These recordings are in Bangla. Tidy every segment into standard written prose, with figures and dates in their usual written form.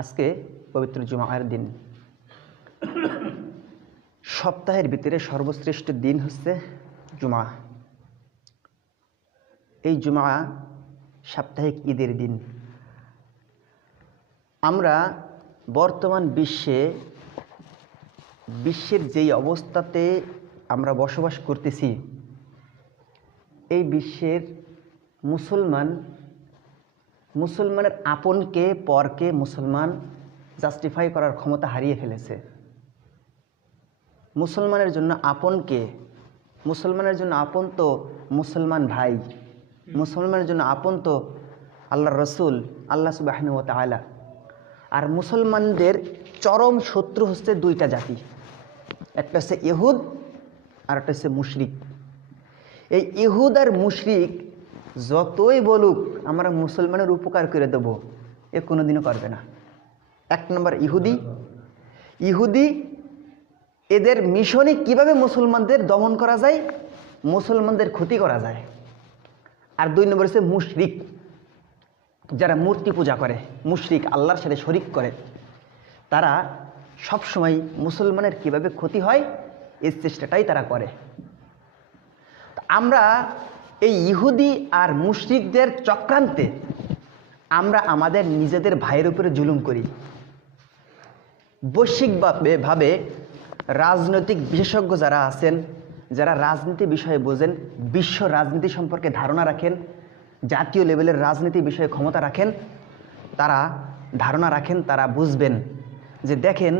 আজকে পবিত্র জুমার দিন। সপ্তাহের ভিতরে সর্বশ্রেষ্ঠ দিন হচ্ছে জুমা। এই জুমা সাপ্তাহিক ঈদের দিন। আমরা বর্তমান বিশ্বের যেই অবস্থাতে আমরা বসবাস করতেছি, এই বিশ্বের মুসলমানের আপনকে পরকে মুসলমান জাস্টিফাই করার ক্ষমতা হারিয়ে ফেলেছে। মুসলমানের জন্য আপন তো মুসলমান ভাই, মুসলমানের জন্য আপন তো আল্লাহর রসুল, আল্লাহ সুবহানাহু ওয়া তাআলা। আর মুসলমানদের চরম শত্রু হচ্ছে দুইটা জাতি, একটা হচ্ছে ইহুদ আর একটা হচ্ছে মুশরিক। এই ইহুদ আর মুশরিক যতই বলুক আমরা মুসলমানের উপকার করে দেব, এ কোনোদিনও করবে না। এক নম্বর ইহুদি, এদের মিশনে কিভাবে মুসলমানদের দমন করা যায়, মুসলমানদের ক্ষতি করা যায়। আর দুই নম্বর হচ্ছে মুশরিক, যারা মূর্তি পূজা করে, মুশরিক আল্লাহর সাথে শরিক করে, তারা সবসময় মুসলমানের কিভাবে ক্ষতি হয় এই চেষ্টাটাই তারা করে। আমরা এই ইহুদি আর মুশরিকদের চক্রান্তে আমরা আমাদের নিজেদের ভাইয়ের উপরে জুলুম করি। বৈশ্বিকভাবে রাজনৈতিক বিশেষজ্ঞ যারা আছেন, যারা রাজনীতি বিষয়ে বোঝেন, বিশ্ব রাজনীতি সম্পর্কে ধারণা রাখেন, জাতীয় লেভেলের রাজনীতি বিষয়ে ক্ষমতা রাখেন, তারা বুঝবেন যে দেখেন,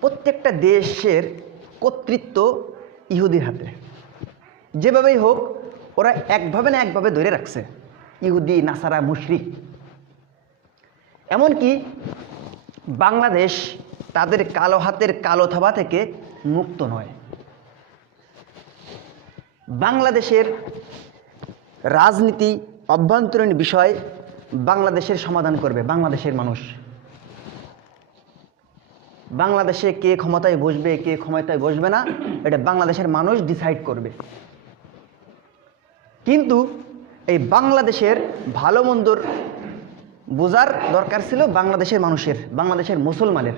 প্রত্যেকটা দেশের কর্তৃত্ব ইহুদির হাতে। যেভাবেই হোক ওরা একভাবে না একভাবে ধরে রাখছে, ইহুদি, নাসারা, মুশরিক। এমনকি বাংলাদেশ তাদের কালো হাতের কালো থাবা থেকে মুক্ত নয়। বাংলাদেশের রাজনীতি অভ্যন্তরীণ বিষয় বাংলাদেশের সমাধান করবে বাংলাদেশের মানুষ। বাংলাদেশে কে ক্ষমতায় বসবে, কে ক্ষমতায় বসবে না, এটা বাংলাদেশের মানুষ ডিসাইড করবে। কিন্তু এই বাংলাদেশের ভালো মন্দর বোঝার দরকার ছিল বাংলাদেশের মানুষের, বাংলাদেশের মুসলমানের।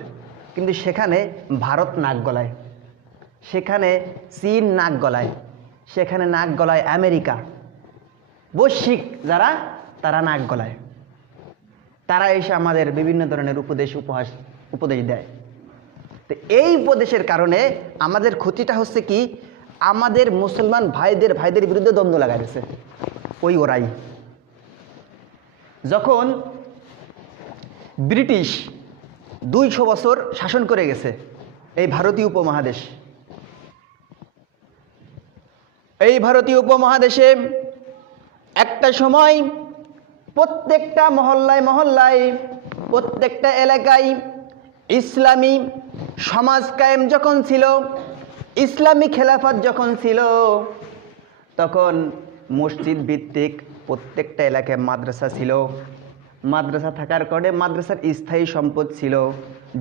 কিন্তু সেখানে ভারত নাক গলায়, সেখানে চীন নাক গলায়, সেখানে নাক গলায় আমেরিকা, বৈশ্বিক যারা, তারা নাক গলায়। তারা এসে আমাদের বিভিন্ন ধরনের উপদেশ দেয়। তো এই উপদেশের কারণে আমাদের ক্ষতিটা হচ্ছে কি, আমাদের মুসলমান ভাইদের বিরুদ্ধে দ্বন্দ্ব লাগাইছে ওরাই। যখন ব্রিটিশ 200 বছর শাসন করে গেছে এই ভারতীয় উপমহাদেশে, একটা সময় প্রত্যেকটা মহল্লায় প্রত্যেকটা এলাকায় ইসলামী সমাজ কায়েম যখন ছিল, ইসলামী খেলাফত যখন ছিল, তখন মসজিদ ভিত্তিক প্রত্যেকটা এলাকায় মাদ্রাসা ছিল। মাদ্রাসা থাকার কারণে মাদ্রাসার স্থায়ী সম্পদ ছিল,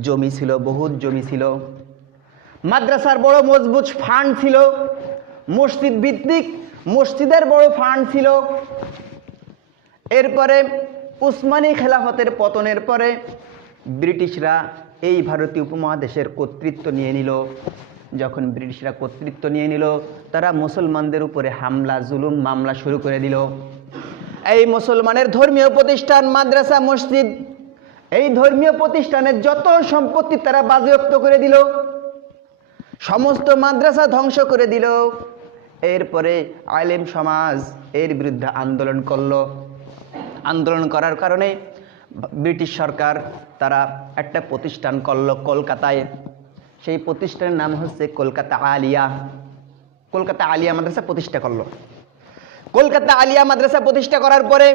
জমি ছিল, বহুত জমি ছিল। মাদ্রাসার বড় মজবুত ফান্ড ছিল, মসজিদ ভিত্তিক মসজিদের বড় ফান্ড ছিল। এরপরে উসমানী খেলাফতের পতনের পরে ব্রিটিশরা এই ভারতীয় উপমহাদেশের কর্তৃত্ব নিয়ে নিল। যখন ব্রিটিশরা কর্তৃত্ব নিয়ে নিল, তারা মুসলমানদের উপরে হামলা, জুলুম, মামলা শুরু করে দিল। এই মুসলমানের ধর্মীয় প্রতিষ্ঠান, মাদ্রাসা, মসজিদ, এই ধর্মীয় প্রতিষ্ঠানের যত সম্পত্তি তারা বাজেয়াপ্ত করে দিল, সমস্ত মাদ্রাসা ধ্বংস করে দিল। এরপরে আলেম সমাজ এর বিরুদ্ধে আন্দোলন করলো। আন্দোলন করার কারণে ব্রিটিশ সরকার তারা একটা প্রতিষ্ঠান করলো কলকাতায়। সেই প্রতিষ্ঠানের নাম হচ্ছে কলকাতা আলিয়া মাদ্রাসা প্রতিষ্ঠা করলো। কলকাতা আলিয়া মাদ্রাসা প্রতিষ্ঠা করার পরে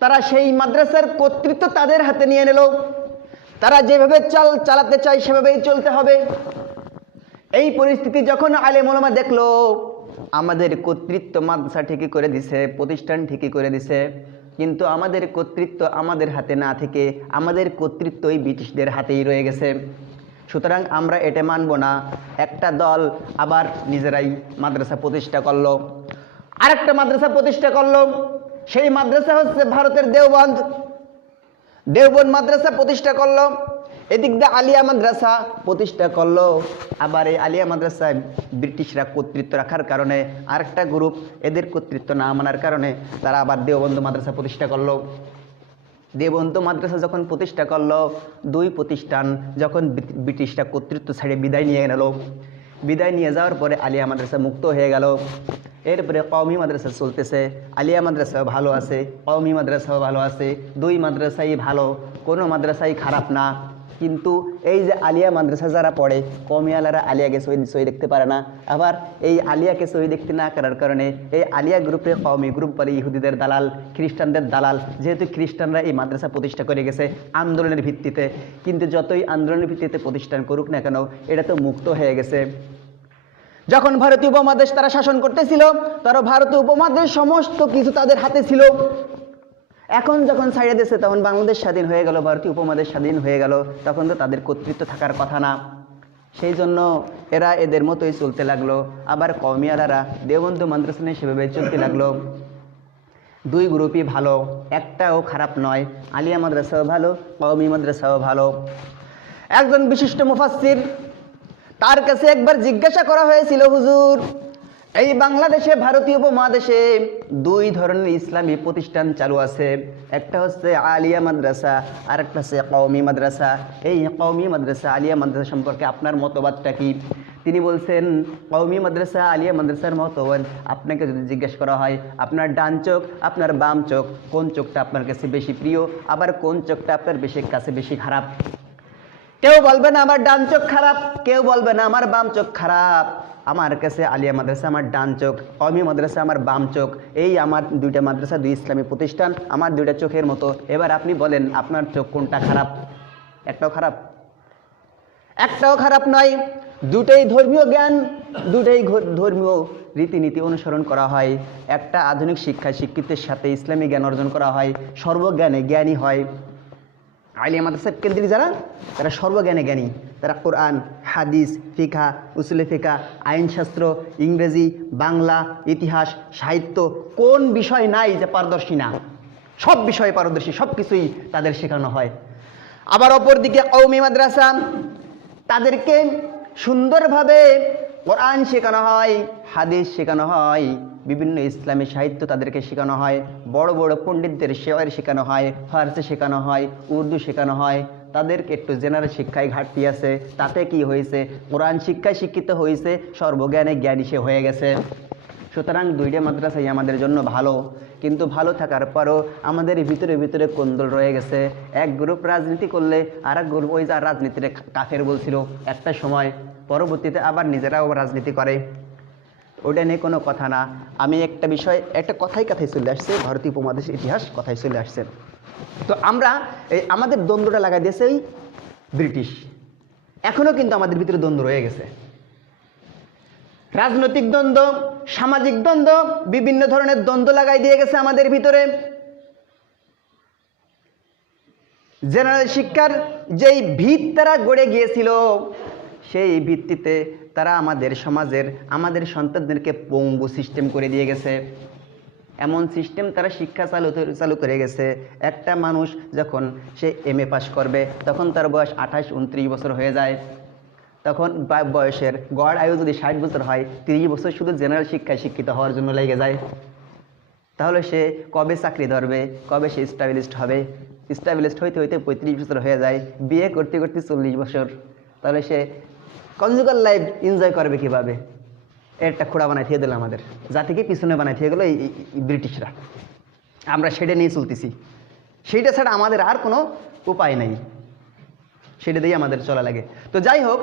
তারা সেই মাদ্রাসার কর্তৃত্ব তাদের হাতে নিয়ে নিল। তারা যেভাবে চালাতে চায় সেভাবেই চলতে হবে। এই পরিস্থিতি যখন আলেম ওলামা দেখলো, আমাদের কর্তৃত্ব মাদ্রাসা ঠিকই করে দিছে, প্রতিষ্ঠান ঠিকই করে দিছে, কিন্তু আমাদের কর্তৃত্ব আমাদের হাতে না থেকে আমাদের কর্তৃত্ব এই ব্রিটিশদের হাতেই রয়ে গেছে। সুতরাং আমরা এটা মানব না। একটা দল আবার নিজেরাই মাদ্রাসা প্রতিষ্ঠা করলো, আরেকটা মাদ্রাসা প্রতিষ্ঠা করলো। সেই মাদ্রাসা হচ্ছে ভারতের দেওবন্দ। দেওবন্দ মাদ্রাসা প্রতিষ্ঠা করলো, এদিক দিয়ে আলিয়া মাদ্রাসা প্রতিষ্ঠা করলো। আবার এই আলিয়া মাদ্রাসায় ব্রিটিশরা কর্তৃত্ব রাখার কারণে আরেকটা গ্রুপ এদের কর্তৃত্ব না মানার কারণে তারা আবার দেওবন্দ মাদ্রাসা প্রতিষ্ঠা করলো। দেওবন্দ মাদ্রাসা যখন প্রতিষ্ঠা করলো, দুই প্রতিষ্ঠান যখন ব্রিটিশরা কর্তৃত্ব ছেড়ে বিদায় নিয়ে গেল, বিদায় নিয়ে যাওয়ার পরে আলিয়া মাদ্রাসা মুক্ত হয়ে গেল। এরপরে কওমি মাদ্রাসা চলতেছে, আলিয়া মাদ্রাসাও ভালো আছে, কওমি মাদ্রাসাও ভালো আছে, দুই মাদ্রাসাই ভালো, কোনো মাদ্রাসাই খারাপ না। কিন্তু এই যে আলিয়া মাদ্রাসা যারা পড়ে, কওমি আলারা আলিয়াকে সহি দেখতে পারে না, আবার এই আলিয়াকে সহি দেখতে না করার কারণে এই আলিয়া গ্রুপে কওমি গ্রুপ বলে ইহুদিদের দালাল, খ্রিস্টানদের দালাল। যেহেতু খ্রিস্টানরা এই মাদ্রাসা প্রতিষ্ঠা করে গেছে আন্দোলনের ভিত্তিতে, কিন্তু যতই আন্দোলনের ভিত্তিতে প্রতিষ্ঠান করুক না কেন, এটা তো মুক্ত হয়ে গেছে। যখন ভারতীয় উপমহাদেশ তারা শাসন করতেছিল, তারা ভারতীয় উপমহাদেশ সমস্ত কিছু তাদের হাতে ছিল। এখন যখন ছাড়িয়ে দিয়েছে, তখন বাংলাদেশ স্বাধীন হয়ে গেল, ভারতীয় উপমহাদেশ স্বাধীন হয়ে গেল, তখন তো তাদের কর্তৃত্ব থাকার কথা না। সেই জন্য এরা এদের মতোই চলতে লাগলো। আবার কওমিয়ালারা দেওবন্দ মাদ্রাসা নিয়ে সেভাবে চলতে লাগলো। দুই গ্রুপই ভালো, একটাও খারাপ নয়, আলিয়া মাদ্রাসাও ভালো, কওমি মাদ্রাসাও ভালো। একজন বিশিষ্ট মুফাসসির, তার কাছে একবার জিজ্ঞাসা করা হয়েছিল, হুজুর, এই বাংলাদেশে ভারতীয় উপমহাদেশে দুই ধরনের ইসলামী প্রতিষ্ঠান চালু আছে, একটা হচ্ছে আলিয়া মাদ্রাসা আর একটা হচ্ছে কওমি মাদ্রাসা। এই কওমি মাদ্রাসা আলিয়া মাদ্রাসা সম্পর্কে আপনার মতবাদটা কি? তিনি বলছেন, কওমি মাদ্রাসা আলিয়া মাদ্রাসার মতবাদ আপনাকে যদি জিজ্ঞেস করা হয়, আপনার ডান চোখ আপনার বাম চোখ, কোন চোখটা আপনার কাছে বেশি প্রিয়, আবার কোন চোখটা আপনার কাছে বেশি খারাপ? কেউ বলবে না আমার ডান চোখ খারাপ, কেউ বলবে না আমার বাম চোখ খারাপ। আমার কাছে আলিয়া মাদ্রাসা আমার ডান চোখ, কওমি মাদ্রাসা আমার বাম চোখ। এই আমার দুইটা মাদ্রাসা, দুই ইসলামী প্রতিষ্ঠান আমার দুইটা চোখের মতো। এবার আপনি বলেন আপনার চোখ কোনটা খারাপ? একটাও খারাপ? একটাও খারাপ নয়। দুটোই ধর্মীয় জ্ঞান, দুটোই ধর্মীয় রীতিনীতি অনুসরণ করা হয়। একটা আধুনিক শিক্ষিতের সাথে ইসলামী জ্ঞান অর্জন করা হয়, সর্বজ্ঞানে জ্ঞানী হয়। আলিয়া মাদ্রাসা কেন্দ্রিক যারা, তারা সর্বজ্ঞানে জ্ঞানী। তারা কোরআন, হাদিস, ফিকহ, উসুলে ফিকহ, আইনশাস্ত্র, ইংরেজি, বাংলা, ইতিহাস, সাহিত্য, কোন বিষয় নাই যে পারদর্শী না, সব বিষয়ে পারদর্শী, সব কিছুই তাদের শেখানো হয়। আবার অপরদিকে কওমি মাদ্রাসা, তাদেরকে সুন্দরভাবে কোরআন শেখানো হয়, হাদিস শেখানো হয়, বিভিন্ন ইসলামী সাহিত্য তাদেরকে শেখানো হয়, বড় বড় পণ্ডিতদের শেয়ার শেখানো হয়, ফার্সি শেখানো হয়, উর্দু শেখানো হয়। তাদেরকে একটু জেনারেল শিক্ষায় ঘাটতি আছে, তাতে কি হয়েছে, কোরআন শিক্ষায় শিক্ষিত হয়েছে, সর্বজ্ঞানে জ্ঞানী সে হয়ে গেছে। সুতরাং দুইটা মাদ্রাসাই আমাদের জন্য ভালো, কিন্তু ভালো থাকার পরও আমাদের ভিতরে ভিতরে কোন্দল রয়ে গেছে। এক গ্রুপ রাজনীতি করলে আর এক গ্রুপ ওই যা রাজনীতির কাফের বলছিল একটা সময়, পরবর্তীতে আবার নিজেরাও রাজনীতি করে। ওটা নিয়ে কোনো কথা না। আমি একটা বিষয়, একটা কথাই চলে আসছে, ভারতীয় উপমহাদেশের ইতিহাস কথাই চলে আসছে। তো আমরা এই আমাদের দ্বন্দ্বটা লাগাই দিয়েছে এই ব্রিটিশ। এখনও কিন্তু আমাদের ভিতরে দ্বন্দ্ব রয়ে গেছে, রাজনৈতিক দ্বন্দ্ব, সামাজিক দ্বন্দ্ব, বিভিন্ন ধরনের দ্বন্দ্ব লাগাই দিয়ে গেছে আমাদের ভিতরে। জেনারেল শিক্ষার যেই ভিত তারা গড়ে গিয়েছিল, সেই ভিত্তিতে তারা আমাদের সমাজের, আমাদের সন্তানদেরকে পঙ্গু সিস্টেম করে দিয়ে গেছে। এমন সিস্টেম তারা শিক্ষা চালু করে গেছে। একটা মানুষ যখন সে MA পাস করবে, তখন তার বয়স 28-29 বছর হয়ে যায়। তখন বয়সের গড় আয়ু যদি 60 বছর হয়, 30 বছর শুধু জেনারেল শিক্ষায় শিক্ষিত হওয়ার জন্য লেগে যায়। তাহলে সে কবে চাকরি ধরবে, কবে সে স্টাবলিশড হবে? স্টাবলিশড হইতে হইতে 35 বছর হয়ে যায়, বিয়ে করতে করতে 40 বছর। তাহলে সে কনজুগাল লাইফ এনজয় করবে কীভাবে? একটা খোড়া বানাই দিয়ে দিল আমাদের জাতিকে, পিছনে বানাই দিয়ে গেলো এই ব্রিটিশরা। আমরা সেটা নিয়ে চলতেছি, সেইটা ছাড়া আমাদের আর কোনো উপায় নাই, সেটা দিয়ে আমাদের চলা লাগে। তো যাই হোক,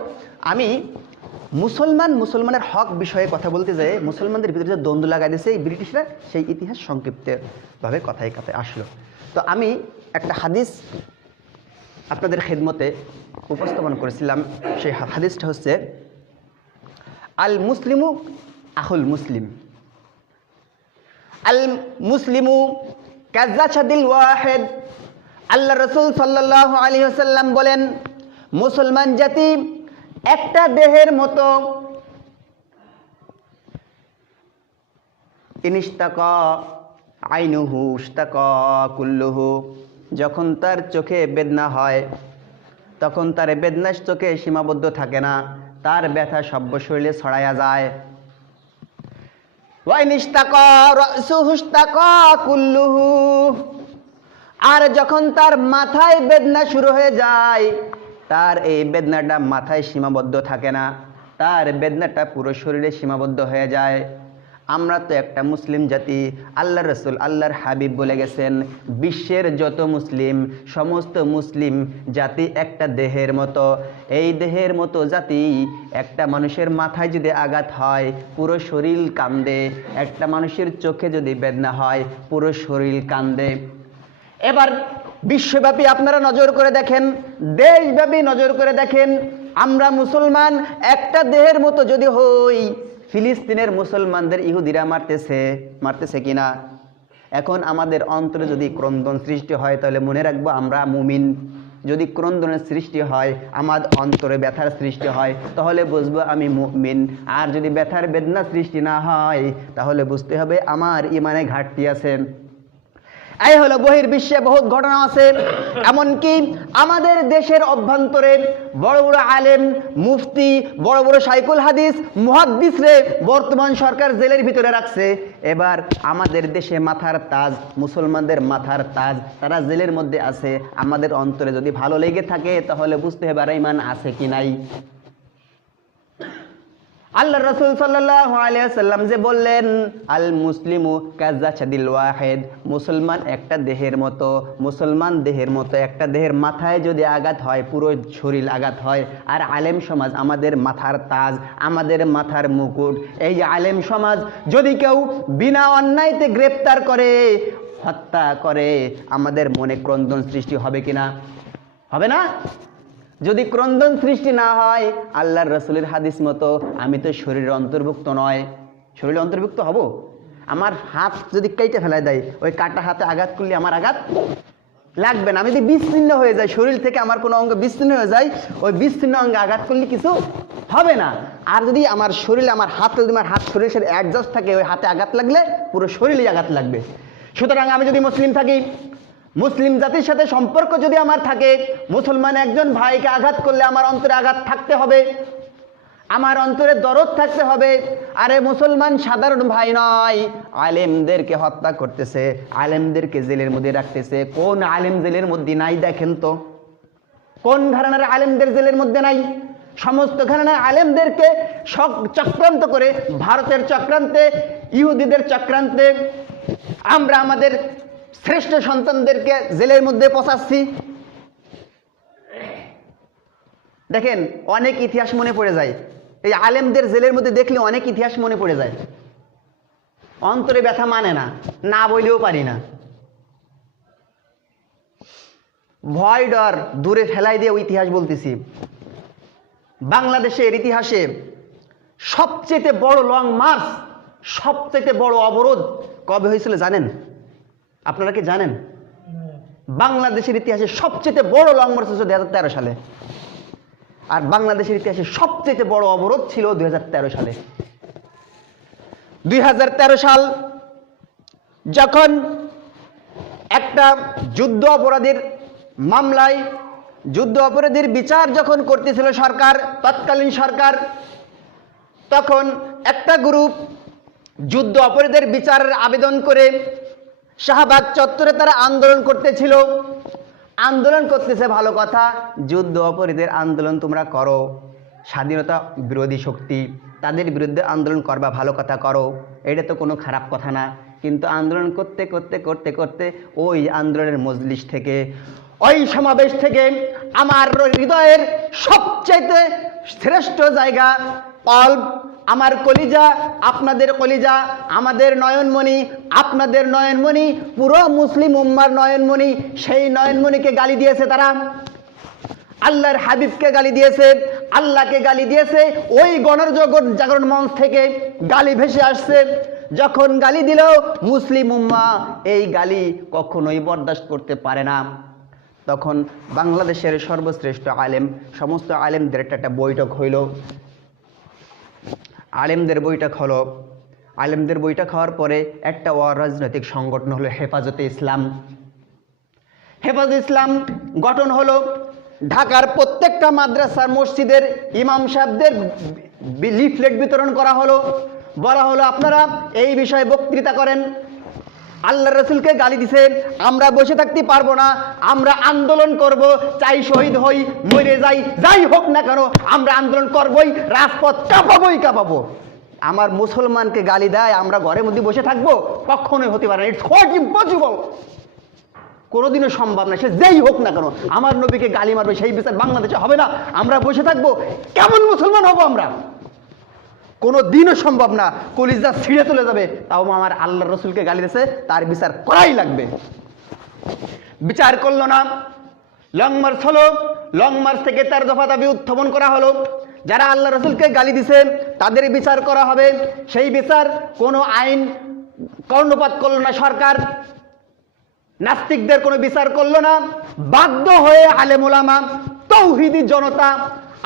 আমি মুসলমানের হক বিষয়ে কথা বলতে যাই, মুসলমানদের ভিতরে যে দ্বন্দ্ব লাগাই দিয়েছে এই ব্রিটিশরা, সেই ইতিহাস সংক্ষিপ্তভাবে কথায় আসলো। তো আমি একটা হাদিস আপনাদের খেদমতে উপস্থাপন করেছিলাম। সেই হাদিসটা হচ্ছে, আল মুসলিমু আহুল মুসলিম, আল মুসলিমু কাজ্জাসাদিল ওয়াহিদ। আল্লাহ রসুল সাল্লাল্লাহু আলাইহি ওয়াসাল্লাম বলেন, মুসলমান জাতি একটা দেহের মতো। ইনিস্তাকা আইনুহু উশতাকা কুল্লুহু, যখন তার চোখে বেদনা হয় তখন তার বেদনা চোখে সীমাবদ্ধ থাকে না, তার ব্যথা সর্ব শরীরে ছড়াইয়া যায়। ওয়াইন ইশতাকা রাসুহু উশতাকা কুল্লুহু, আর যখন তার মাথায় বেদনা শুরু হয়ে যায়, তার এই বেদনাটা মাথায় সীমাবদ্ধ থাকে না, তার বেদনাটা পুরো শরীরে সীমাবদ্ধ হয়ে যায়। আমরা তো একটা মুসলিম জাতি, আল্লাহর রসুল আল্লাহর হাবিব বলে গেছেন, বিশ্বের যত মুসলিম, সমস্ত মুসলিম জাতি একটা দেহের মতো। এই দেহের মতো জাতি, একটা মানুষের মাথায় যদি আঘাত হয় পুরো শরীর কান্দে, একটা মানুষের চোখে যদি বেদনা হয় পুরো শরীর কান্দে। এবার বিশ্বব্যাপী আপনারা নজর করে দেখেন, দেশব্যাপী নজর করে দেখেন, আমরা মুসলমান একটা দেহের মতো যদি হই, ফিলিস্তিনের মুসলমানদের ইহুদিরা মারতেছে কিনা? এখন আমাদের অন্তরে যদি ক্রন্দন সৃষ্টি হয় তাহলে মনে রাখবো আমরা মুমিন। যদি ক্রন্দনের সৃষ্টি হয়, আমার অন্তরে ব্যথার সৃষ্টি হয়, তাহলে বুঝবো আমি মুমিন। আর যদি ব্যথার বেদনা সৃষ্টি না হয় তাহলে বুঝতে হবে আমার ইমানে ঘাটতি আছে। এই হলো বহির্বিশ্বে বহুত ঘটনা আছে। এমনকি আমাদের দেশের অভ্যন্তরে বড় বড় আলেম, মুফতি, বড় বড় শাইখুল হাদিস, মুহাদ্দিসরে বর্তমান সরকার জেলের ভিতরে রাখছে। এবার আমাদের দেশে মাথার তাজ, মুসলমানদের মাথার তাজ, তারা জেলের মধ্যে আছে। আমাদের অন্তরে যদি ভালো লেগে থাকে তাহলে বুঝতে হবে আর ঈমান আছে কি নাই। আল্লাহ রাসূল সাল্লাল্লাহু আলাইহি ওয়াসাল্লাম যে বললেন, আল মুসলিমু কাজাসাদিল ওয়াহিদ, মুসলমান একটা দেহের মতো। মুসলমান দেহের মতো, একটা দেহের মাথায় যদি আঘাত হয় পুরো শরীর আঘাত হয়। আর আলেম সমাজ আমাদের মাথার তাজ, আমাদের মাথার মুকুট। এই আলেম সমাজ যদি কেউ বিনা অন্যায়তে গ্রেপ্তার করে, হত্যা করে, আমাদের মনে ক্রন্দন সৃষ্টি হবে কিনা? হবে না? যদি ক্রন্দন সৃষ্টি না হয়, আল্লাহর রাসূলের হাদিস মতো আমি তো শরীরের অন্তর্ভুক্ত নয়, শরীরের অন্তর্ভুক্ত হব? আমার হাত যদি কেটে ফেলাই দেয়, ওই কাটা হাতে আঘাত করলে আমার আঘাত লাগবে না। আমি যদি বিচ্ছিন্ন হয়ে যাই, শরীর থেকে আমার কোনো অঙ্গ বিচ্ছিন্ন হয়ে যায়, ওই বিচ্ছিন্ন অঙ্গে আঘাত করলে কিছু হবে না। আর যদি আমার শরীরে, আমার হাত, যদি আমার হাত শরীরের সাথে অ্যাডজাস্ট থাকে, ওই হাতে আঘাত লাগলে পুরো শরীরে আঘাত লাগবে। সুতরাং আমি যদি মুসলিম থাকি, মুসলিম জাতির সাথে সম্পর্ক যদি আমার থাকে, মুসলমান একজন ভাইকে আঘাত করলে আমার অন্তরে আঘাত থাকতে হবে, আমার অন্তরে দরদ থাকতে হবে। আরে মুসলমান সাধারণ ভাই নয়, আলেমদেরকে হত্যা করতেছে, আলেমদেরকে জেলের মধ্যে রাখতেছে। কোন আলেম জেলের মধ্যে নাই দেখেন তো? কোন ঘরানার আলেমদের জেলের মধ্যে নাই? সমস্ত ঘরানার আলেমদেরকে চক্রান্ত করে, ভারতের চক্রান্তে, ইহুদিদের চক্রান্তে আমরা আমাদের শ্রেষ্ঠ সন্তানদেরকে জেলের মধ্যে পচাচ্ছি। দেখেন, অনেক ইতিহাস মনে পড়ে যায়। এই আলেমদের জেলের মধ্যে দেখলে অনেক ইতিহাস মনে পড়ে যায়। অন্তরে ব্যথা মানে না, না বললেও পারি না। ভয় ডর দূরে ফেলাই দিয়ে ইতিহাস বলতেছি। বাংলাদেশের ইতিহাসে সবচেয়ে বড় লং মার্চ, সবচেয়ে বড় অবরোধ কবে হয়েছিল জানেন? আপনারা কি জানেন? বাংলাদেশের ইতিহাসে সবচেয়ে বড় লং মার্চ হচ্ছে 2013 সালে। আর বাংলাদেশের ইতিহাসে সবচেয়ে বড় অবরোধ ছিল 2013 সালে। 2013 সাল যখন একটা যুদ্ধ অপরাধীর মামলায়, যুদ্ধ অপরাধীর বিচার যখন করতেছিল সরকার, তৎকালীন সরকার, তখন একটা গ্রুপ যুদ্ধ অপরাধীদের বিচারের আবেদন করে শাহবাগ চত্বরে তারা আন্দোলন করতেছিল। আন্দোলন করতেছে ভালো কথা, যুদ্ধ অপরাধীদের আন্দোলন তোমরা করো, স্বাধীনতা বিরোধী শক্তি, তাদের বিরুদ্ধে আন্দোলন করবা, ভালো কথা করো, এটা তো কোনো খারাপ কথা না। কিন্তু আন্দোলন করতে করতে করতে করতে ওই আন্দোলনের মজলিস থেকে, ওই সমাবেশ থেকে আমার হৃদয়ের সবচাইতে শ্রেষ্ঠ জায়গা কলব, আমার কলিজা, আপনাদের কলিজা, আমাদের নয়নমণি, আপনাদের নয়নমণি, পুরো মুসলিম উম্মার নয়নমণি, সেই নয়নমণিকে গালি দিয়েছে তারা। আল্লাহর হাবিবকে গালি দিয়েছে, আল্লাহকে গালি দিয়েছে। ওই গণজাগরণ মঞ্চ থেকে গালি ভেসে আসছে। যখন গালি দিল, মুসলিম উম্মাহ এই গালি কখনোই বরদাস্ত করতে পারে না। তখন বাংলাদেশের সর্বশ্রেষ্ঠ আলেম, সমস্ত আলেমদের একটা বৈঠক হইল। আলেমদের বৈঠক হলো, আলেমদের বইটা খাওয়ার পরে একটা অরাজনৈতিক সংগঠন হলো হেফাজতে ইসলাম। হেফাজতে ইসলাম গঠন হলো, ঢাকার প্রত্যেকটা মাদ্রাসার মসজিদের ইমাম সাহেবদের লিফলেট বিতরণ করা হলো, বলা হলো আপনারা এই বিষয়ে বক্তৃতা করেন। আল্লাহ রসুলকে গালি দিছে, আমরা বসে থাকতে পারবো না, আমরা আন্দোলন করব, চাই শহীদ হই মরে যাই, যাই হোক না কেন আমরা আন্দোলন করবই, রাজপথ কাঁপাবোই কাঁপাবো। আমার মুসলমানকে গালি দেয়, আমরা ঘরের মধ্যে বসে থাকবো? কখনোই হতে পারে না, ইটস হোয়াট ইম্পসিবল, কোনোদিনও সম্ভব না। সে যেই হোক না কেন আমার নবীকে গালি মারবে, সেই বিচার বাংলাদেশে হবে না, আমরা বসে থাকবো? কেমন মুসলমান হবো আমরা? কোনো দিনও সম্ভব না, কলিজা ছিঁড়ে চলে যাবে, তাও আমার আল্লাহ রসুলকে গালি দিয়েছে, তার বিচার করাই লাগবে। বিচার করলো না, লং মার্চ হলো, লং মার্চ থেকে 13 দফা দাবি উত্থাপন করা হলো। যারা আল্লাহ রসুলকে গালি দিছে তাদের বিচার করা হবে। সেই বিচার কোনো আইন কর্ণপাত করলো না সরকার, নাস্তিকদের কোনো বিচার করলো না। বাধ্য হয়ে আলেম ওলামা তৌহিদি জনতা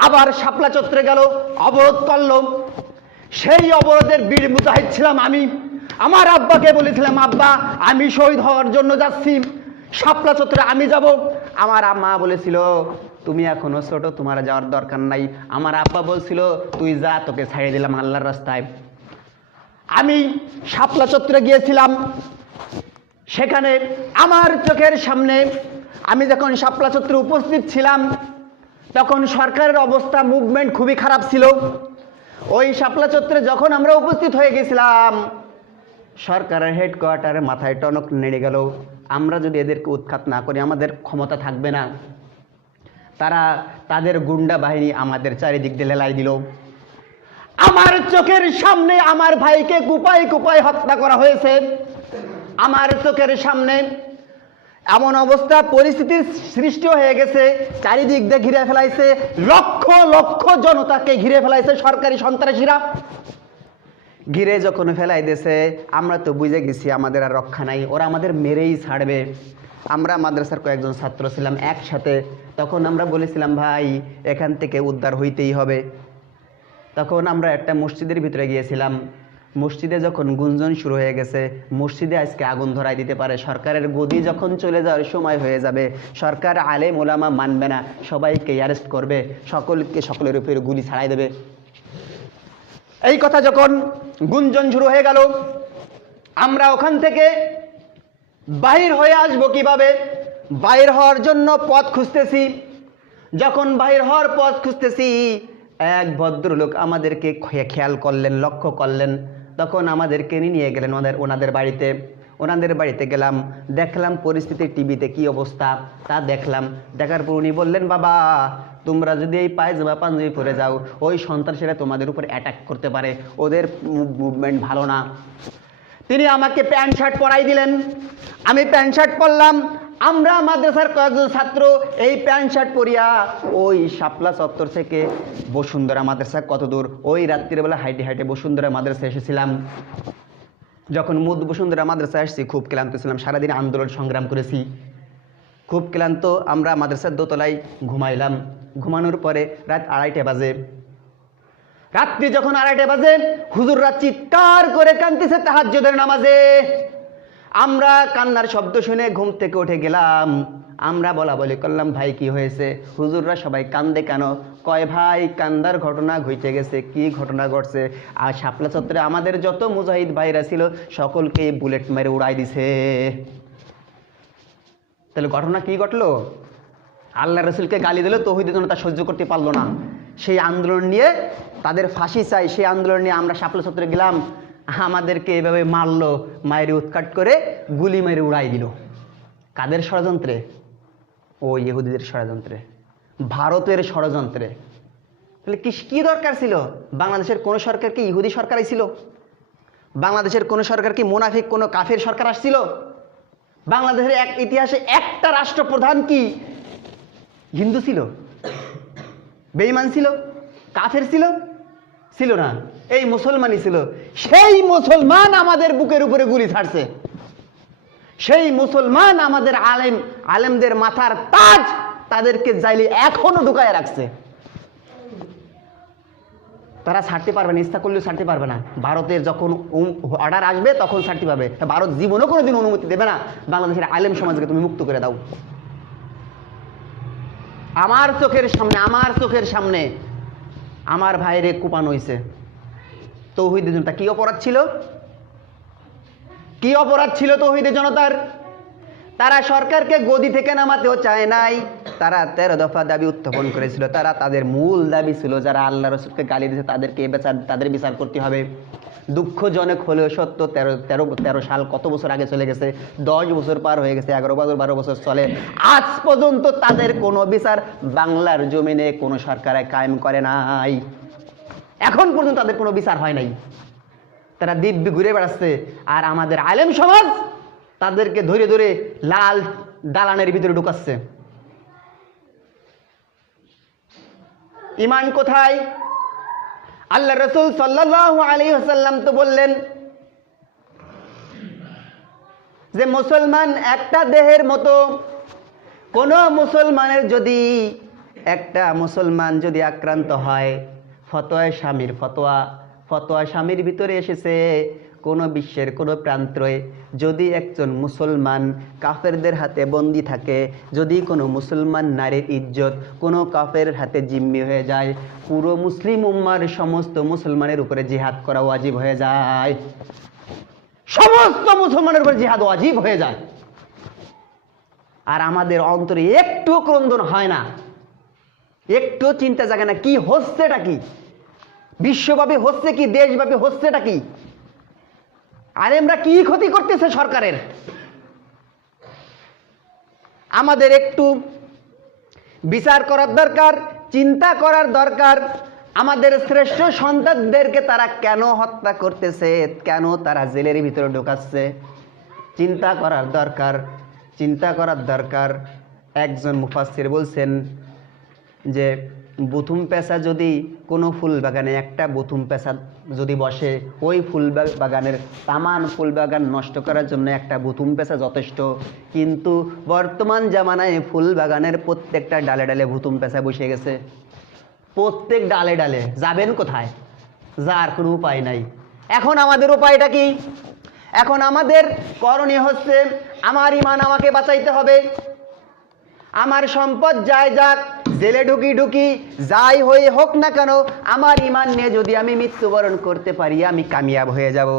আবার শাপলা চত্বরে গেল, অবরোধ করলো। সেই অবরোধের বীর মুজাহিদ ছিলাম আমি। আমার আব্বাকে বলেছিলাম, আব্বা আমি শহীদ হওয়ার জন্য যাচ্ছি, শাপলা চত্বরে আমি যাব। আমার আম্মা বলেছিল, তুমি এখনো ছোট, তোমার যাওয়ার দরকার নাই। আমার আব্বা বলছিল, তুই যা, তোকে ছাড়িয়ে দিলাম আল্লাহর রাস্তায়। আমি শাপলা চত্বরে গিয়েছিলাম, সেখানে আমার চোখের সামনে আমি যখন শাপলা চত্বরে উপস্থিত ছিলাম তখন সরকারের অবস্থা, মুভমেন্ট খুবই খারাপ ছিল। ওই শাপলা চত্বরে যখন আমরা উপস্থিত হয়ে গেছিলাম, সরকারের হেডকোয়ার্টারে মাথায় টনক নেড়ে গেল। আমরা যদি এদেরকে উৎখাত না করি আমাদের ক্ষমতা থাকবে না। তারা তাদের গুন্ডা বাহিনী আমাদের চারিদিক দিয়ে লেলাই দিল। আমার চোখের সামনে আমার ভাইকে কুপাই কুপাই হত্যা করা হয়েছে। আমার চোখের সামনে এমন অবস্থা, পরিস্থিতির সৃষ্টি হয়ে গেছে, চারিদিক দিয়ে ঘিরে ফেলাইছে, লক্ষ লক্ষ জনতাকে ঘিরে ফেলাইছে সরকারি সন্ত্রাসীরা। ঘিরে যখন ফেলাই দিয়েছে, আমরা তো বুঝে গেছি আমাদের আর রক্ষা নাই, ওরা আমাদের মেরেই ছাড়বে। আমরা মাদ্রাসার কয়েকজন ছাত্র ছিলাম একসাথে, তখন আমরা বলেছিলাম, ভাই এখান থেকে উদ্ধার হইতেই হবে। তখন আমরা একটা মসজিদের ভিতরে গিয়েছিলাম। মসজিদে যখন গুঞ্জন শুরু হয়ে গেছে, মসজিদে আজকে আগুন ধরাই দিতে পারে, সরকারের গদি যখন চলে যাওয়ার সময় হয়ে যাবে, সরকার আলেম ওলামা মানবে না, সবাইকে অ্যারেস্ট করবে, সকলের উপর গুলি ছাড়াই দেবে। এই কথা যখন গুঞ্জন শুরু হয়ে গেল, আমরা ওখান থেকে বাহির হয়ে আসবো কিভাবে, বাইর হওয়ার জন্য পথ খুঁজতেছি। যখন বাইর হওয়ার পথ খুঁজতেছি, এক ভদ্রলোক আমাদেরকে খেয়াল করলেন, লক্ষ্য করলেন। তখন আমাদেরকে নিয়ে গেলেন ওনাদের বাড়িতে। ওনাদের বাড়িতে গেলাম, দেখলাম পরিস্থিতি, টিভিতে কি অবস্থা তা দেখলাম। দেখার পর উনি বললেন, বাবা তোমরা যদি এই পায়জামা পাঞ্জাবি পরে যাও, ওই সন্ত্রাসীরা তোমাদের উপর অ্যাটাক করতে পারে, ওদের মুভমেন্ট ভালো না। তিনি আমাকে প্যান্ট শার্ট পরাই দিলেন, আমি প্যান্ট শার্ট পরলাম। আমরা মাদ্রাসার কয়েকজন ছাত্র এই প্যান্ট শার্ট পরিয়া ওই শাপলা চত্বর থেকে বসুন্ধরা মাদ্রাসা কত দূর, ওই রাত্রিবেলা হাইটে হাইটে বসুন্ধরা মাদ্রাসা এসেছিলাম। যখন বসুন্ধরা মাদ্রাসা আসছি, খুব ক্লান্ত ছিলাম, সারাদিন আন্দোলন সংগ্রাম করেছি, খুব ক্লান্ত। আমরা মাদ্রাসার দোতলায় ঘুমাইলাম। ঘুমানোর পরে রাত 2:30 বাজে। রাত্রি যখন 2:30 বাজে, হুজুররা চিৎকার করে কাঁদতেছে তাহাজ্জুদের নামাজে। আমরা কান্নার শব্দ শুনে ঘুম থেকে উঠে গেলাম। আমরা বলা বলি করলাম, ভাই কি হয়েছে? হুজুররা সবাই কান্দে কেন? কয় ভাই কান্দার ঘটনা ঘটে গেছে। কি ঘটনা ঘটছে? আর শাপলা চত্বরে আমাদের যত মুজাহিদ ভাইরা ছিল সকলকে বুলেট মেরে উড়াই দিছে। তাহলে ঘটনা কি ঘটলো? আল্লাহ রসুলকে গালি দিল, তৌহিদি জনতা সহ্য করতে পারলো না, সেই আন্দোলন নিয়ে তাদের ফাঁসি চাই, সেই আন্দোলন নিয়ে আমরা শাপলা চত্বরে গেলাম। আমাদেরকে এভাবে মারলো, মায়ের উৎকাট করে গুলি মেরে উড়াই দিল। কাদের ষড়যন্ত্রে? ও ইহুদিদের ষড়যন্ত্রে, ভারতের ষড়যন্ত্রে। তাহলে কি দরকার ছিল? বাংলাদেশের কোন সরকার কি ইহুদি সরকারই ছিল? বাংলাদেশের কোন সরকার কি মুনাফিক কোন কাফের সরকার আসছিল? বাংলাদেশের ইতিহাসে একটা রাষ্ট্রপ্রধান কি হিন্দু ছিল? বেঈমান ছিল? কাফের ছিল? ছিল না, এই মুসলমানই ছিল। সেই মুসলমান আমাদের বুকের উপরে গুলি ছাড়ছে, সেই মুসলমান আমাদের আলেমদের মাথার তাজ, তাদেরকে জাইলে এখনো ঢুকায় রাখছে। তারা ছাড়তে পারবে না, ইচ্ছা করলেও ছাড়তে পারবে না। ভারতের যখন অর্ডার আসবে তখন ছাড়তে পারবে। ভারত জীবনও কোনোদিন অনুমতি দেবে না বাংলাদেশের আলেম সমাজকে তুমি মুক্ত করে দাও। আমার চোখের সামনে আমার ভাইরে কোপানো হয়েছে। তৌহিদের জনতা কি অপরাধ ছিল? কি অপরাধ ছিল তৌহিদের জনতার? তারা সরকারকে গদি থেকে নামাতেও চায় নাই। তারা 13 দফা দাবি উত্থাপন করেছিল। তারা তাদের মূল দাবি ছিল যারা আল্লাহ রসুলকে গালি দিয়েছে তাদের বিচার করতে হবে। দুঃখজনক হলেও সত্য, 13 সাল কত বছর আগে চলে গেছে, 10 বছর পার হয়ে গেছে, 11 বছর 12 বছর চলে, আজ পর্যন্ত তাদের কোনো বিচার বাংলার জমিনে কোনো সরকারে কায়েম করে নাই। এখন পর্যন্ত তাদের কোনো বিচার হয় নাই। তারা দিব্যি ঘুরে বেড়াচ্ছে। আর আমাদের আলেম সমাজ তাদেরকে ধরে ধরে লাল দালানের ভিতরে ঢুকাচ্ছে। ঈমান কোথায়? আল্লাহ রাসূল সাল্লাল্লাহু আলাইহি ওয়াসাল্লাম তো বললেন যে মুসলমান একটা দেহের মতো। কোন মুসলমানের যদি একটা মুসলমান যদি আক্রান্ত হয়, ফতোয়া স্বামীর ভিতরে এসেছে, কোনো বিশ্বের কোনো প্রান্তে যদি একজন মুসলমান কাফেরদের হাতে বন্দী থাকে, যদি কোনো মুসলমান নারীর ইজ্জত কোনো কাফের হাতে জিম্মি হয়ে যায়, পুরো মুসলিম উম্মার সমস্ত মুসলমানের উপরে জিহাদ করা ওয়াজিব হয়ে যায়। সমস্ত মুসলমানের উপরে জিহাদ ওয়াজিব হয়ে যায়। আর আমাদের অন্তরে একটু ক্রন্দন হয় না, একটু চিন্তা জাগে না কি হচ্ছেটা কি, বিশ্বব্যাপী হচ্ছে কি, দেশব্যাপী হচ্ছেটা কি, আলেমরা কি ক্ষতি করতেছে সরকারের। আমাদের একটু বিচার করার দরকার, চিন্তা করার দরকার। আমাদের শ্রেষ্ঠ সন্তানদেরকে তারা কেন হত্যা করতেছে, কেন তারা জেলের ভিতরে ঢোকাচ্ছে, চিন্তা করার দরকার, চিন্তা করার দরকার। একজন মুফাসসির বলছেন যে বুথুম পেঁচা যদি কোনো ফুল বাগানে একটা বুথুম পেঁচা যদি বসে, ওই ফুল বাগানের তামান ফুল বাগান নষ্ট করার জন্য একটা বুথুম পেঁচা যথেষ্ট। কিন্তু বর্তমান জামানায় ফুল বাগানের প্রত্যেকটা ডালে ডালে বুথুম পেঁচা বসে গেছে। প্রত্যেক ডালে ডালে যাবেন কোথায়? যার কোনো উপায় নাই। এখন আমাদের উপায়টা কি? এখন আমাদের করণীয় হচ্ছে আমার ঈমান আমাকে বাঁচাইতে হবে। আমার সম্পদ যাই যাক, জেলে ঢুকি যাই হয়ে হোক না কেন, আমার ঈমান নিয়ে যদি আমি মৃত্যুবরণ করতে পারি আমি কামিয়াব হয়ে যাব।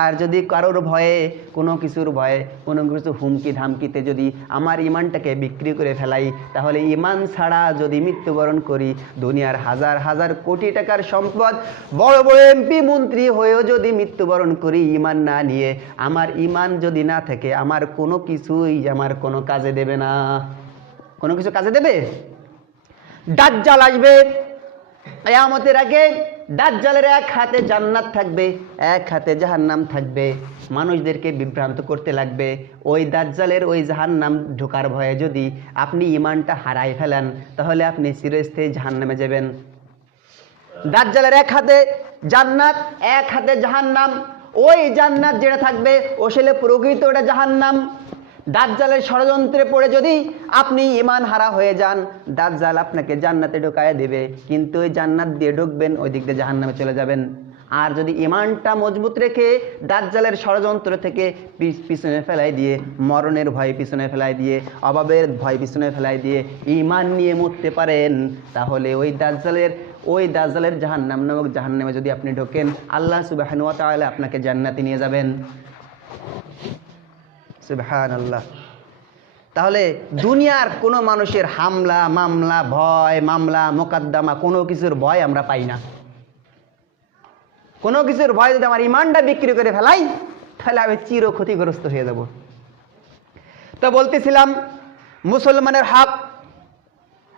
আর যদি কারোর ভয়ে, কোনো কিছুর ভয়ে, কোনো কিছু হুমকি ধামকিতে যদি আমার ঈমানটাকে বিক্রি করে ফেলাই, তাহলে ঈমান ছাড়া যদি মৃত্যুবরণ করি, দুনিয়ার হাজার হাজার কোটি টাকার সম্পদ, বড় বড় এমপি মন্ত্রী হয়েও যদি মৃত্যুবরণ করি ঈমান না নিয়ে, আমার ঈমান যদি না থাকে আমার কোনো কিছুই আমার কোনো কাজে দেবে না। কোনো কিছু কাজে দেবে? দাজ্জাল আসবে, কিয়ামতের আগে দাজ্জালের এক হাতে জান্নাত থাকবে, এক হাতে জাহান্নাম থাকবে, মানুষদেরকে বিভ্রান্ত করতে লাগবে। ওই দাজ্জালের ওই জাহান্নাম ঢোকার ভয়ে যদি আপনি ঈমানটা হারাই ফেলেন, তাহলে আপনি চিরস্থায়ী জাহান্নামে যাবেন। দাজ্জালের এক হাতে জান্নাত, এক হাতে জাহান্নাম। ওই জান্নাত যেটা থাকবে আসলে প্রকৃত ওটা জাহান্নাম। দাজ্জালের ষড়যন্ত্রে পড়ে যদি আপনি ঈমান হারা হয়ে যান, দাজ্জাল আপনাকে জান্নাতে ঢোকায় দেবে, কিন্তু ওই জান্নাত দিয়ে ঢুকবেন, ওই দিক দিয়ে জাহান্নামে চলে যাবেন। আর যদি ঈমানটা মজবুত রেখে দাজ্জালের ষড়যন্ত্র থেকে পিছনে ফেলাই দিয়ে, মরণের ভয় পিছনে ফেলাই দিয়ে, অভাবের ভয় পিছনে ফেলাই দিয়ে ঈমান নিয়ে মরতে পারেন, তাহলে ওই দাজ্জালের জাহান্নাম নামক জাহান্নামে যদি আপনি ঢোকেন, আল্লাহ সুবহানাহু ওয়া তাআলা আপনাকে জান্নাতে নিয়ে যাবেন। সুবহানাল্লাহ। তাহলে দুনিয়ার কোনো মানুষের হামলা মামলা, ভয় মামলা মোকদ্দমা, কোনো কিছুর ভয় আমরা পাই না। কোনো কিছুর ভয় যদি আমার ঈমানটা বিক্রি করে ফেলাই, তাহলে আমি চির ক্ষতিগ্রস্ত হয়ে যাব। তো বলতেছিলাম মুসলমানের হক।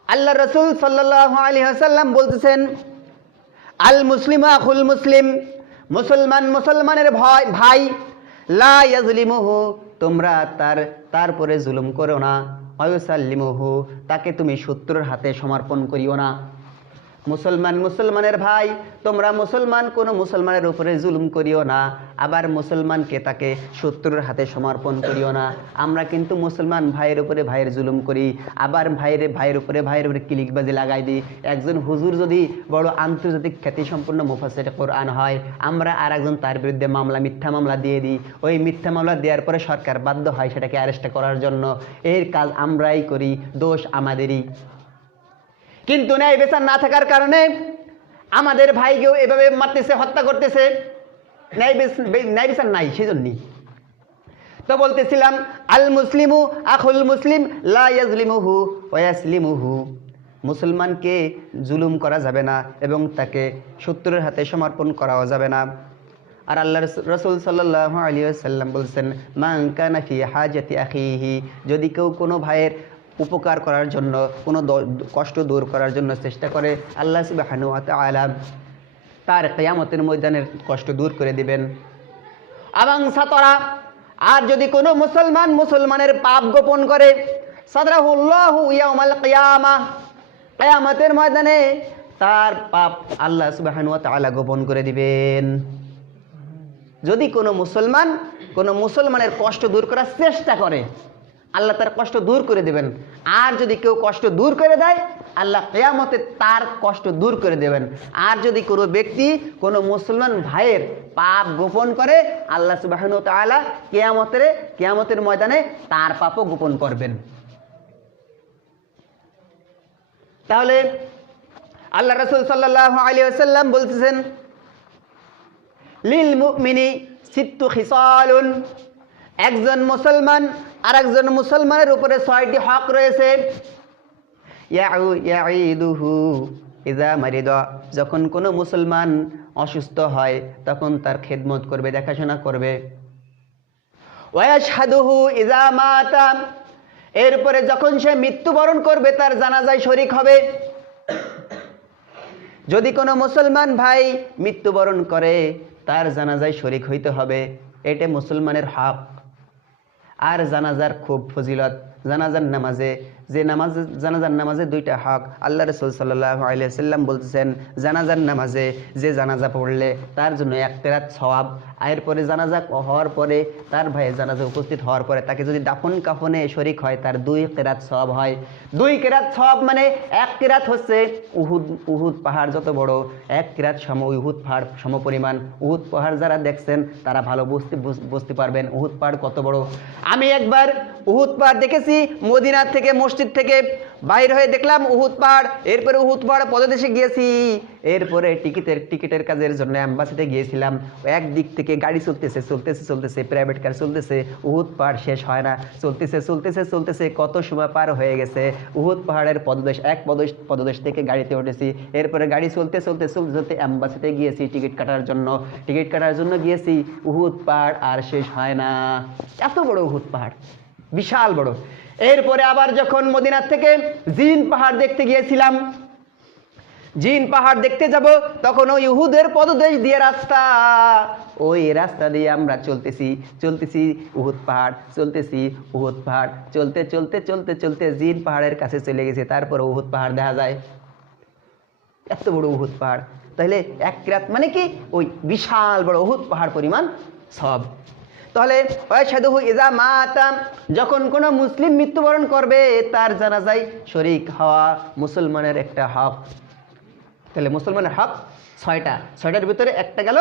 আল্লাহ রাসূল সাল্লাল্লাহু আলাইহি ওয়াসাল্লাম বলতেছেন, আল মুসলিমু আখুল মুসলিম, মুসলমান মুসলমানের ভাই, লা ইয়াজলিমুহু, তোমরা তারপরে জুলুম করো না, ওয়ায়ুসাল্লিমুহু, তাকে তুমি শত্রুর হাতে সমর্পণ করিও না। মুসলমানের ভাই, তোমরা মুসলমান কোনো মুসলমানের উপরে জুলুম করিও না, আবার মুসলমানকে তাকে শত্রুর হাতে সমর্পণ করিও না। আমরা কিন্তু মুসলমান ভাইয়ের উপরে ভাইয়ের জুলুম করি, আবার ভাইয়ের উপরে ক্লিকবাজি লাগাই দিই। একজন হুজুর যদি বড় আন্তর্জাতিক খ্যাতিসম্পন্ন মুফাসসির কোরআন হয়, আমরা আর একজন তার বিরুদ্ধে মিথ্যা মামলা দিয়ে দিই। ওই মিথ্যা মামলা দেওয়ার পরে সরকার বাধ্য হয় সেটাকে অ্যারেস্ট করার জন্য। এর কাজ আমরাই করি, দোষ আমাদেরই। কিন্তু ন্যায় বিচার না থাকার কারণে আমাদের ভাইকেও এভাবে মারতেছে, হত্যা করতেছে। ন্যায় বিচার নাই, সেজন্যই তো বলতেছিলাম, আল মুসলিমু আখুল মুসলিম লা ইয়াজলিমুহু ওয়া ইয়াসলিমুহু। মুসলমানকে জুলুম করা যাবে না এবং তাকে শত্রুর হাতে সমর্পণ করাও যাবে না। আর আল্লাহ রাসূল সাল্লাল্লাহু আলাইহি ওয়াসাল্লাম বলছেন, মান কানা ফি হাজাতি আখিহি, যদি কেউ কোনো ভাইয়ের উপকার করার জন্য, কোনো কষ্ট দূর করার জন্য চেষ্টা করে, আল্লাহ সুবহানাহু ওয়া তাআলা তার কিয়ামতের ময়দানের কষ্ট দূর করে দিবেন। এবং সাতরা, আর যদি কোনো মুসলমানের পাপ গোপন করে, সাদরাহুল্লাহু ইয়াউমাল কিয়ামাহ, কিয়ামতের ময়দানে তার পাপ আল্লাহ সুবহানাহু ওয়া তাআলা গোপন করে দিবেন। যদি কোনো মুসলমানের কষ্ট দূর করার চেষ্টা করে, আল্লাহ তার কষ্ট দূর করে দেবেন। আর যদি কেউ কষ্ট দূর করে দেয়, আল্লাহ কিয়ামতে তার কষ্ট দূর করে দেবেন। আর যদি কোনো ব্যক্তি কোনো মুসলমান ভাইয়ের পাপ গোপন করে, আল্লাহ সুবহানাহু ওয়া তাআলা কিয়ামতের ময়দানে তার পাপও গোপন করবেন। তাহলে আল্লাহ রাসূল সাল্লাল্লাহু আলাইহি ওয়াসাল্লাম বলতেছেন, লিল মুমিনি সিত্তু খিসালুন, একজন মুসলমান আর একজন মুসলমানের উপরে 6টি হক রয়েছে। ইয়াঈদুহু ইযা মারিদা, যখন কোনো মুসলমান অসুস্থ হয় তখন তার খেদমত করবে, দেখাশোনা করবে। ওয়া ইয়াশহাদুহু ইযা মাতা, এরপরে যখন সে মৃত্যুবরণ করবে তার জানাজায় শরীক হবে। যদি কোনো মুসলমান ভাই মৃত্যুবরণ করে, তার জানাজায় শরীক হইতে হবে, এটা মুসলমানের হক। আর জানাজার খুব ফজিলত, জানাজার নামাজে 2টা হক। আল্লাহ রাসূল সাল্লাল্লাহু আলাইহি ওয়াসাল্লাম বলতেছেন, জানাজার নামাজে যে জানাজা পড়লে তার জন্য 1 কিরাত সওয়াব। এরপরে জানাজা হওয়ার পরে তার ভাইয়ের জানাজা উপস্থিত হওয়ার পরে তাকে যদি দাফন কাফনে শরীক হয়, তার 2 কিরাত সওয়াব হয়। 2 কিরাত সওয়াব মানে 1 কিরাত হচ্ছে উহুদ পাহাড় যত বড়, 1 কিরাত উহুদ পাহাড় সমপরিমাণ। উহুদ পাহাড় যারা দেখছেন তারা ভালো বুঝতে পারবেন উহুদ পাহাড় কত বড়। আমি একবার উহুদ পাহাড় দেখেছি, মদিনা থেকে, মসজিদ থেকে বাইর হয়ে দেখলাম উহুদ পাহাড়। এরপরে উহুদ পাহাড় পদদেশে গিয়েছি, এরপরে টিকিটের কাজের জন্য অ্যাম্বাসিতে গিয়েছিলাম। একদিক থেকে গাড়ি চলতেছে, প্রাইভেট কার চলতেছে, উহুদ পাহাড় শেষ হয় না, চলতেছে কত সময় পার হয়ে গেছে। উহুদ পাহাড়ের পদদেশ থেকে গাড়িতে উঠেছি, এরপরে গাড়ি চলতে অ্যাম্বাসিতে গিয়েছি টিকিট কাটার জন্য গিয়েছি। উহুদ পাহাড় আর শেষ হয় না, এত বড় উহুদ পাহাড়, বিশাল বড়। এরপরে আবার যখন মদিনা থেকে জিন পাহাড় দেখতে গিয়েছিলাম, জিন পাহাড় দেখতে যাব, তখন ওই উহুদের পদদেশ দিয়ে রাস্তা, ওই রাস্তা দিয়ে আমরা চলতেছি উহুদ পাহাড়, চলতে জিন পাহাড়ের কাছে চলে গেছে। তারপর উহুদ পাহাড় দেখা যায়, এত বড় উহুদ পাহাড়। তাহলে 1 কিরাত মানে কি, ওই বিশাল বড় উহুদ পাহাড় পরিমাণ সওয়াব। তাহলে ওয়াশহাদুহু ইযা মাতা, যখন কোনো মুসলিম মৃত্যুবরণ করবে তার জানাজায় শরীক হওয়া মুসলমানের একটা হক। তাহলে মুসলমানের হক 6টার ভিতরে একটা গেল,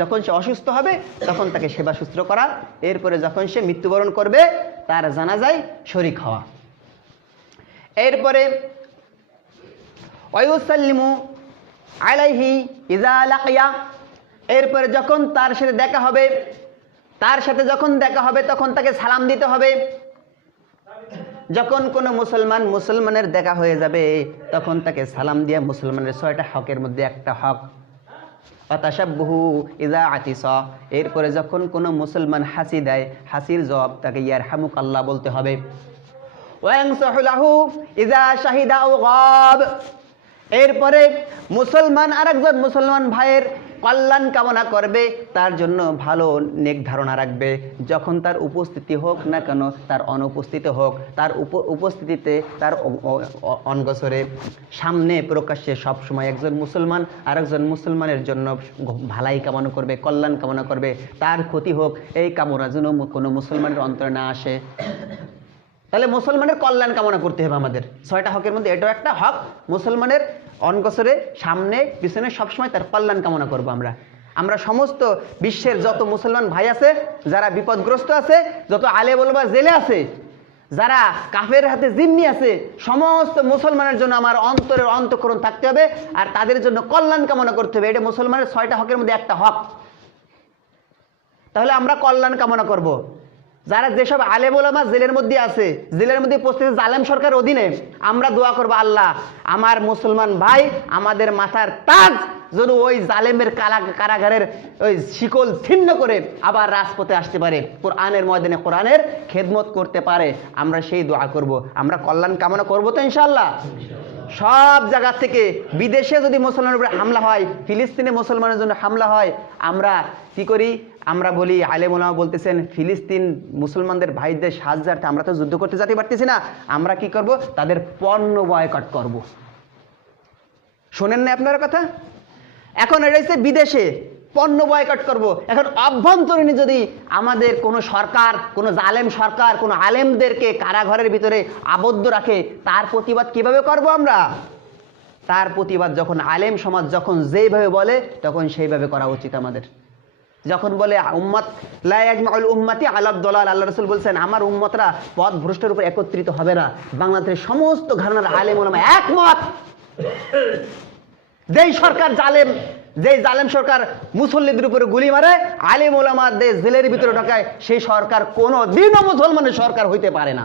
যখন সে অসুস্থ হবে তখন তাকে সেবা শুশ্রূষা করা, এরপরে যখন সে মৃত্যুবরণ করবে তার জানাজায় শরীক হওয়া। এরপরে ওয়ায়ুসাল্লিমু আলাইহি ইযা লাকিয়া, এরপরে যখন তার সাথে দেখা হবে তখন তাকে সালাম দিতে হবে। যখন কোনো মুসলমানের দেখা হয়ে যাবে তখন তাকে সালাম দিয়া, মুসলমানের 6টা হকের মধ্যে একটা হক। ওয়াতাশাব্বুহু ইযা আতিসা, এরপরে যখন কোনো মুসলমান হাসি দেয়, হাসির জবাব তাকে ইয়ারহামুকাল্লাহ বলতে হবে। ওয়ায়ানসাহু লাহু ইযা শাহিদা আও গাব, এরপরে আরেকজন মুসলমান ভাইয়ের কল্যাণ কামনা করবে, তার জন্য ভালো নেক ধারণা রাখবে। যখন তার উপস্থিতি হোক না কেন, তার অনুপস্থিতি হোক, তার উপস্থিতিতে তার অনগসরে সামনে প্রকাশ্যে সবসময় একজন মুসলমান আরেকজন মুসলমানের জন্য ভালাই কামনা করবে, কল্যাণ কামনা করবে। তার ক্ষতি হোক এই কামনা যেন কোনো মুসলমানের অন্তরে না আসে। তাহলে মুসলমানের কল্যাণ কামনা করতে হবে আমাদের। 6টা হকের মধ্যে এটাও একটা হক। মুসলমানের অনগসরে সামনে পিছনে সবসময় তার কল্যাণ কামনা করবো আমরা সমস্ত বিশ্বের যত মুসলমান ভাই আছে, যারা বিপদগ্রস্ত আছে, যত আলেম ওলামা জেলে আছে, যারা কাফের হাতে জিম্মি আছে, সমস্ত মুসলমানের জন্য আমার অন্তরের অন্তঃকরণ থাকতে হবে আর তাদের জন্য কল্যাণ কামনা করতে হবে। এটা মুসলমানের 6টা হকের মধ্যে একটা হক। তাহলে আমরা কল্যাণ কামনা করব। যারা যেসব আলেম ওলামা জেলের মধ্যে আছে, জেলের মধ্যে উপস্থিত জালেম সরকার অধীনে, আমরা দোয়া করবো আল্লাহ আমার মুসলমান ভাই আমাদের মাথার তাজ যেন ওই জালেমের কারাগারের ওই শিকল ছিন্ন করে আবার রাজপথে আসতে পারে, কোরআনের ময়দানে কোরআনের খেদমত করতে পারে। আমরা সেই দোয়া করব। আমরা কল্যাণ কামনা করবো তো ইনশাআল্লাহ। সব জায়গা থেকে বিদেশে যদি মুসলমানের উপরে হামলা হয়, ফিলিস্তিনে মুসলমানের জন্য হামলা হয়, আমরা কি করি? আমরা বলি, আলেম ওলামা বলতেছেন ফিলিস্তিন মুসলমানদের ভাইদের সাহায্যার্থে আমরা তো যুদ্ধ করতে যেতে পারতেছি না, আমরা কি করব? তাদের পণ্য বয়কট করব। শোনেন না আপনার কথা? এখন এটা হচ্ছে বিদেশে পণ্য বয়কট করব। এখন অভ্যন্তরীণে যদি আমাদের কোনো সরকার, কোনো জালেম সরকার কোনো আলেমদেরকে কারাঘরের ভিতরে আবদ্ধ রাখে, তার প্রতিবাদ কিভাবে করব আমরা? তার প্রতিবাদ যখন আলেম সমাজ যখন যেইভাবে বলে তখন সেইভাবে করা উচিত আমাদের। যখন বলে উম্মত লা ইয়াজমাউল উম্মতি আলা দালাল, আল্লাহ রাসূল বলছেন আমার উম্মতরা পথ ভ্রষ্টের উপর একত্রিত হবে না। বাংলাদেশের সমস্ত ঘরানার আলেম ওলামা একমত, যেই সরকার জালেম, যেই জালেম সরকার মুসল্লিদের উপরে গুলি মারে, আলেম ওলামাদের জেলের ভিতরে ঢোকায়, সেই সরকার কোনো দিনও মুসলমানের সরকার হইতে পারে না।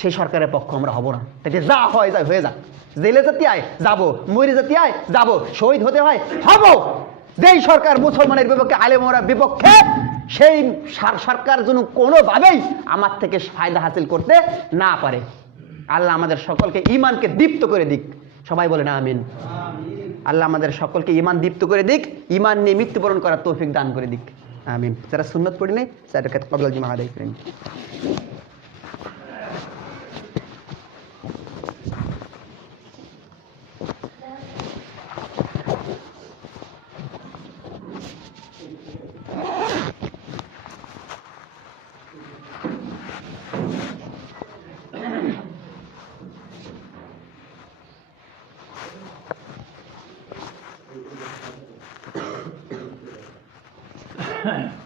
সেই সরকারের পক্ষ আমরা হব না। তাকে যা হয় যাই হয়ে যাক, জেলে যেতে হয় যাবো, মরি যেতে হয় যাবো, শহীদ হতে হয় হব। যেই সরকার মুসলমানের বিপক্ষে, আলেম ওরা বিপক্ষে, সেই সরকার যেন কোনোভাবেই আমার থেকে ফায়দা হাসিল করতে না পারে। আল্লাহ আমাদের সকলকে ঈমানকে দীপ্ত করে দিক। সবাই বলেন আমিন। আল্লাহ আমাদের সকলকে ঈমান দীপ্ত করে দিক, ঈমান নিয়ে মৃত্যুবরণ করার তৌফিক দান করে দিক। আমিন। যারা সুন্নত পড়ি নাই তাদেরকে কবুল জিমা আদায় করেন। হ্যাঁ